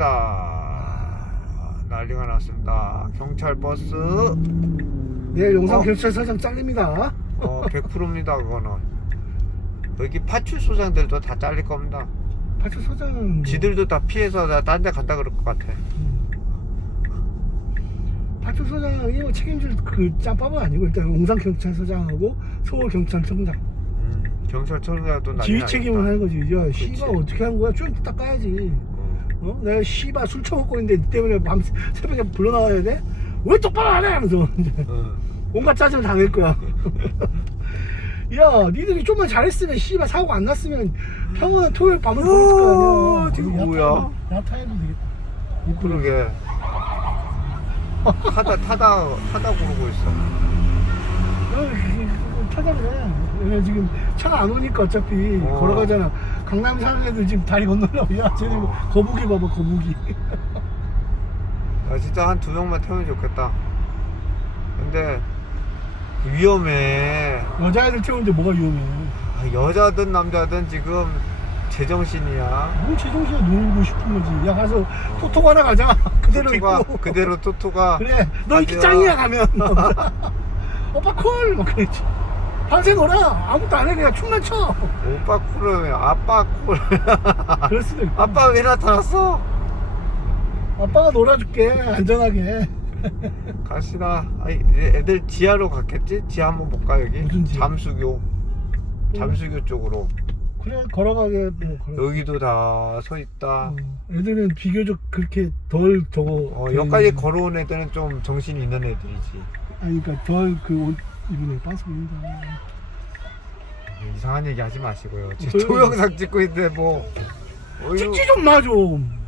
버스다. 난리가 났습니다. 경찰 버스. 내일 용산 어? 경찰서장 잘립니다. 어, 100%입니다. 그거는. 여기 파출소장들도 다 잘릴 겁니다. 파출소장 지들도 다 피해서 딴데 간다 그럴 것 같아. 파출소장이 뭐 책임질 그 짬밥은 아니고 일단 용산 경찰서장하고 서울 경찰청장 음, 경찰청장도 난리 지휘 책임을 하는 거지. 야. 씨발 어떻게 한 거야? 좀 닦아야지. 어. 어? 내가 씨발 술 처먹고 있는데 니 때문에 밤 새- 새벽에 불러 나와야 돼? 왜 똑바로 안 해? 하면서 이제 어. 온갖 짜증을 다 낼 거야. 야, 니들이 좀만 잘했으면 씨발 사고 안 났으면 평온 토요일 밤을 보냈을 거 아니야. 지금 뭐야? 야타해도 되겠다. 이쁘게. 그러게. 타다 타다 타다 구르고 있어. 찾아그래. 얘네 지금 차가 안 오니까 어차피 어. 걸어가잖아. 강남 사는 애들 지금 다리 건너려고. 야, 쟤네 뭐 어. 거북이 봐봐, 거북이. 아 진짜 한 두 명만 태우면 좋겠다. 근데 위험해. 여자애들 태우는데 뭐가 위험해. 아, 여자든 남자든 지금 제정신이야. 뭐 제정신에 놀고 싶은 거지. 야, 가서 토토 하나 가자. 그대로 토토가 입고. 그대로 토토가 그래, 너 이렇게. 짱이야 가면. 오빠 콜! 막 그랬지. 밤새 놀아. 아무것도 안 해. 그냥 춤만 춰. 오빠 쿨은 아빠 쿨. 그럴 수도 있고. 아빠 왜 나타났어? 아빠가 놀아줄게. 안전하게. 갑시다. 아, 이제 애들 지하로 갔겠지? 지하 한번 볼까 여기? 무슨 지하? 잠수교. 잠수교 쪽으로. 그래, 걸어가게. 뭐 걸어. 여기도 다 서 있다. 어, 애들은 비교적 그렇게 덜 저거. 어, 그- 여기까지 걸어온 애들은 좀 정신이 있는 애들이지. 아니, 그니까 덜그 빤스 보인다. 이상한 얘기 하지 마시고요. 지금 왜요? 동영상 찍고 있는데 뭐. 어휴. 찍지 좀 마, 좀.